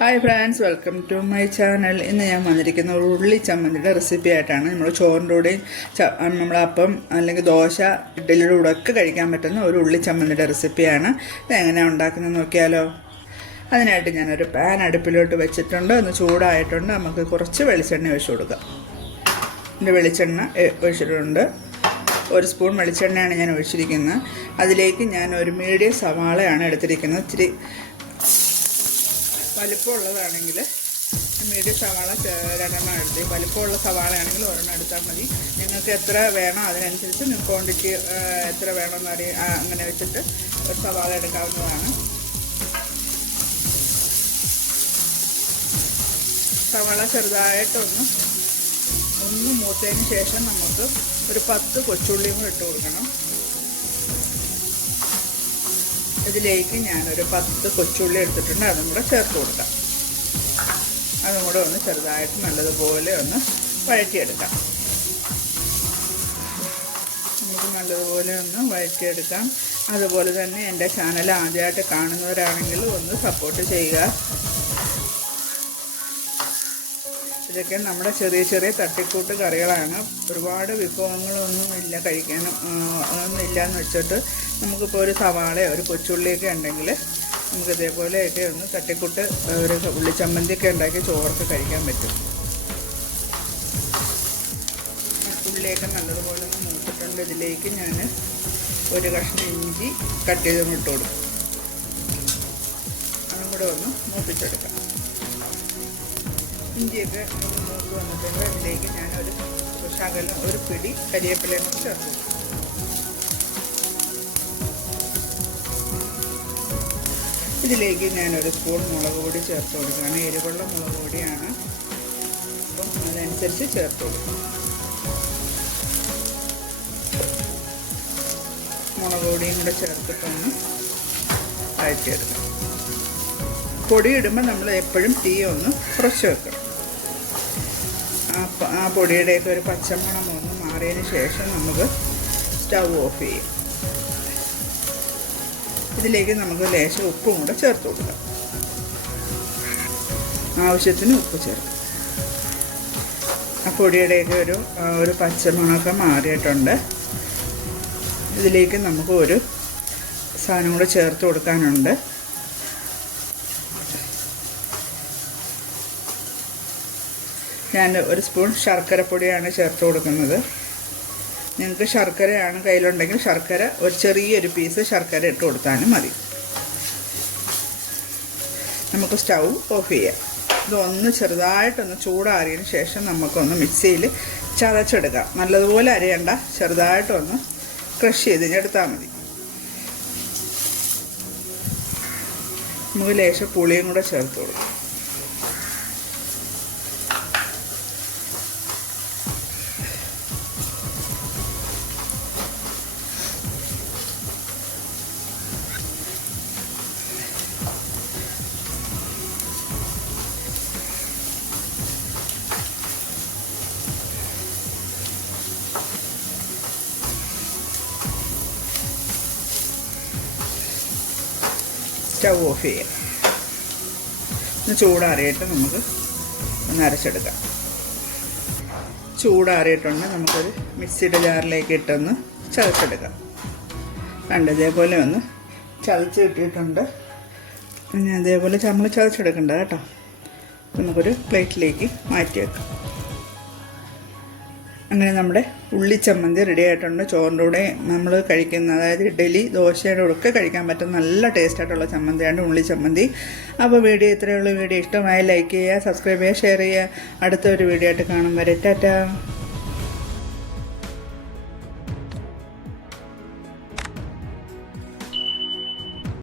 Hi friends, welcome to my channel. ഇന്ന് ഞാൻ വന്നിരിക്കുന്ന ഒരു ഉള്ളി ചമ്മന്തിയുടെ റെസിപ്പി ആയിട്ടാണ്. നമ്മൾ ചോറിൻ്റെ കൂടെയും നമ്മളപ്പം അല്ലെങ്കിൽ ദോശ, ഇഡ്ഡലിയുടെ കൂടെ ഒക്കെ കഴിക്കാൻ പറ്റുന്ന ഒരു ഉള്ളി ചമ്മന്തിയുടെ റെസിപ്പിയാണ്. ഇതെങ്ങനെയാണ് ഉണ്ടാക്കുന്നത് നോക്കിയാലോ. അതിനായിട്ട് ഞാനൊരു പാൻ അടുപ്പിലോട്ട് വെച്ചിട്ടുണ്ട്. ഒന്ന് ചൂടായിട്ടുണ്ട്. നമുക്ക് കുറച്ച് വെളിച്ചെണ്ണ ഒഴിച്ചു കൊടുക്കാം. എൻ്റെ വെളിച്ചെണ്ണ ഒഴിച്ചിട്ടുണ്ട്. ഒരു സ്പൂൺ വെളിച്ചെണ്ണയാണ് ഞാൻ ഒഴിച്ചിരിക്കുന്നത്. അതിലേക്ക് ഞാൻ ഒരു മീഡിയം സവാളയാണ് എടുത്തിരിക്കുന്നത്. ഇച്ചിരി വലിപ്പമുള്ളതാണെങ്കിൽ മീഡിയം സവാള രണ്ടെണ്ണം എടുത്ത്, വലിപ്പമുള്ള സവാളയാണെങ്കിൽ ഒരെണ്ണം എടുത്താൽ മതി. നിങ്ങൾക്ക് എത്ര വേണോ അതിനനുസരിച്ച് ക്വാണ്ടിറ്റി എത്ര വേണമെന്ന് അങ്ങനെ വെച്ചിട്ട് ഒരു സവാള എടുക്കാവുന്നതാണ്. സവാള ചെറുതായിട്ടൊന്ന് മൂത്തതിന് ശേഷം നമുക്ക് ഒരു 10 കൊച്ചുള്ളിയും കൂടെ ഇട്ട് കൊടുക്കണം. ഇതിലേക്ക് ഞാനൊരു 10 കൊച്ചുള്ളി എടുത്തിട്ടുണ്ട്. അതും കൂടെ ചേർത്ത് കൊടുക്കാം. അതും കൂടെ ഒന്ന് ചെറുതായിട്ട് നല്ലതുപോലെ ഒന്ന് വഴറ്റിയെടുക്കാം. നമുക്ക് നല്ലതുപോലെ ഒന്ന് വഴറ്റിയെടുക്കാം. അതുപോലെ തന്നെ എൻ്റെ ചാനൽ ആദ്യമായിട്ട് കാണുന്നവരാണെങ്കിൽ ഒന്ന് സപ്പോർട്ട് ചെയ്യുക. ഇതൊക്കെ നമ്മുടെ ചെറിയ ചെറിയ തട്ടിക്കൂട്ട് കറികളാണ്. ഒരുപാട് വിഭവങ്ങളൊന്നും ഇല്ല, കഴിക്കാനും ഒന്നും ഇല്ലയെന്ന് വെച്ചിട്ട് നമുക്കിപ്പോൾ ഒരു സവാളയോ ഒരു കൊച്ചുള്ളിയൊക്കെ ഉണ്ടെങ്കിൽ നമുക്ക് ഇതേപോലെയൊക്കെ ഒന്ന് തട്ടിക്കൂട്ട് ഒരു ഉള്ളിച്ചമ്മന്തിയൊക്കെ ഉണ്ടാക്കി ചോറൊക്കെ കഴിക്കാൻ പറ്റും. ഉള്ളിയൊക്കെ നല്ലതുപോലെ ഒന്ന് മൂത്തിട്ടുണ്ട്. ഇതിലേക്ക് ഞാൻ ഒരു കഷ്ണം ഇഞ്ചി കട്ട് ചെയ്തൊന്ന് ഇട്ട് കൊടുക്കും. അതും കൂടെ ഒന്ന് മൂപ്പിച്ചെടുക്കാം. ഇഞ്ചിയൊക്കെ മൂത്ത് വന്നിട്ടുണ്ട്. അതിലേക്ക് ഞാനൊരു ശകലം ഒരു പിടി കരിവേപ്പിലയും കൂടി ചേർത്ത് കൊടുക്കും. ഇതിലേക്ക് ഞാനൊരു സ്പൂൺ മുളക് പൊടി ചേർത്ത് കൊടുക്കുകയാണ്. എരിവുള്ള മുളക് പൊടിയാണ്, അപ്പം അതനുസരിച്ച് ചേർത്ത് കൊടുക്കും. മുളക് പൊടിയും കൂടെ ചേർത്തിട്ടൊന്ന് വഴറ്റിയെടുക്കാം. പൊടി ഇടുമ്പോൾ നമ്മൾ എപ്പോഴും തീ ഒന്ന് കുറച്ച് വെക്കണം. ആ പൊടിയുടെയൊക്കെ ഒരു പച്ചമണം ഒന്ന് മാറിയതിന് ശേഷം നമുക്ക് സ്റ്റൗ ഓഫ് ചെയ്യും. ഇതിലേക്ക് നമുക്ക് ലേശം ഉപ്പും കൂടെ ചേർത്ത് കൊടുക്കാം. ആവശ്യത്തിന് ഉപ്പ് ചേർക്കാം. ആ പൊടിയുടെയൊക്കെ ഒരു പച്ചമണമൊക്കെ മാറിയിട്ടുണ്ട്. ഇതിലേക്ക് നമുക്ക് ഒരു സാധനം കൂടെ ചേർത്ത് കൊടുക്കാനുണ്ട്. ഞാൻ ഒരു സ്പൂൺ ശർക്കരപ്പൊടിയാണ് ചേർത്ത് കൊടുക്കുന്നത്. നിങ്ങൾക്ക് ശർക്കരയാണ് കയ്യിലുണ്ടെങ്കിൽ ശർക്കര ഒരു ചെറിയൊരു പീസ് ശർക്കര ഇട്ട് കൊടുത്താലും മതി. നമുക്ക് സ്റ്റൗ ഓഫ് ചെയ്യാം. ഇതൊന്ന് ചെറുതായിട്ടൊന്ന് ചൂടാറിയതിന് ശേഷം നമുക്കൊന്ന് മിക്സിയിൽ ചതച്ചെടുക്കാം. നല്ലതുപോലെ അരയണ്ട, ചെറുതായിട്ടൊന്ന് ക്രഷ് ചെയ്തിഞ്ഞെടുത്താൽ മതി. നമുക്ക് ലേശം പുളിയും കൂടെ ചേർത്ത് കൊടുക്കാം. സ്റ്റൗ ഓഫ് ചെയ്യാം. ഒന്ന് ചൂടാറിയിട്ട് നമുക്ക് ഒന്ന് അരച്ചെടുക്കാം. ചൂടാറിയിട്ടുണ്ട്. നമുക്കൊരു മിക്സിയുടെ ജാറിലേക്ക് ഇട്ടൊന്ന് ചതച്ചെടുക്കാം. കണ്ട് ഇതേപോലെ ഒന്ന് ചതച്ച് കിട്ടിയിട്ടുണ്ട്. പിന്നെ അതേപോലെ നമ്മൾ ചതച്ചെടുക്കണ്ട കേട്ടോ. നമുക്കൊരു പ്ലേറ്റിലേക്ക് മാറ്റി വെക്കാം. അങ്ങനെ നമ്മുടെ ഉള്ളിച്ചമ്മന്തി റെഡി ആയിട്ടുണ്ട്. ചോറിൻ്റെ കൂടെ നമ്മൾ കഴിക്കുന്ന, അതായത് ഇഡ്ഡലി, ദോശയുടെ കൂടെ ഒക്കെ കഴിക്കാൻ പറ്റും നല്ല ടേസ്റ്റായിട്ടുള്ള ചമ്മന്തിയാണ് ഉള്ളിച്ചമ്മന്തി. അപ്പോൾ വീഡിയോ ഇത്രയുള്ള വീഡിയോ ഇഷ്ടമായി ലൈക്ക് ചെയ്യുക, സബ്സ്ക്രൈബ് ചെയ്യുക, ഷെയർ ചെയ്യുക. അടുത്തൊരു വീഡിയോ ആയിട്ട് കാണും വരെ ടാറ്റാ.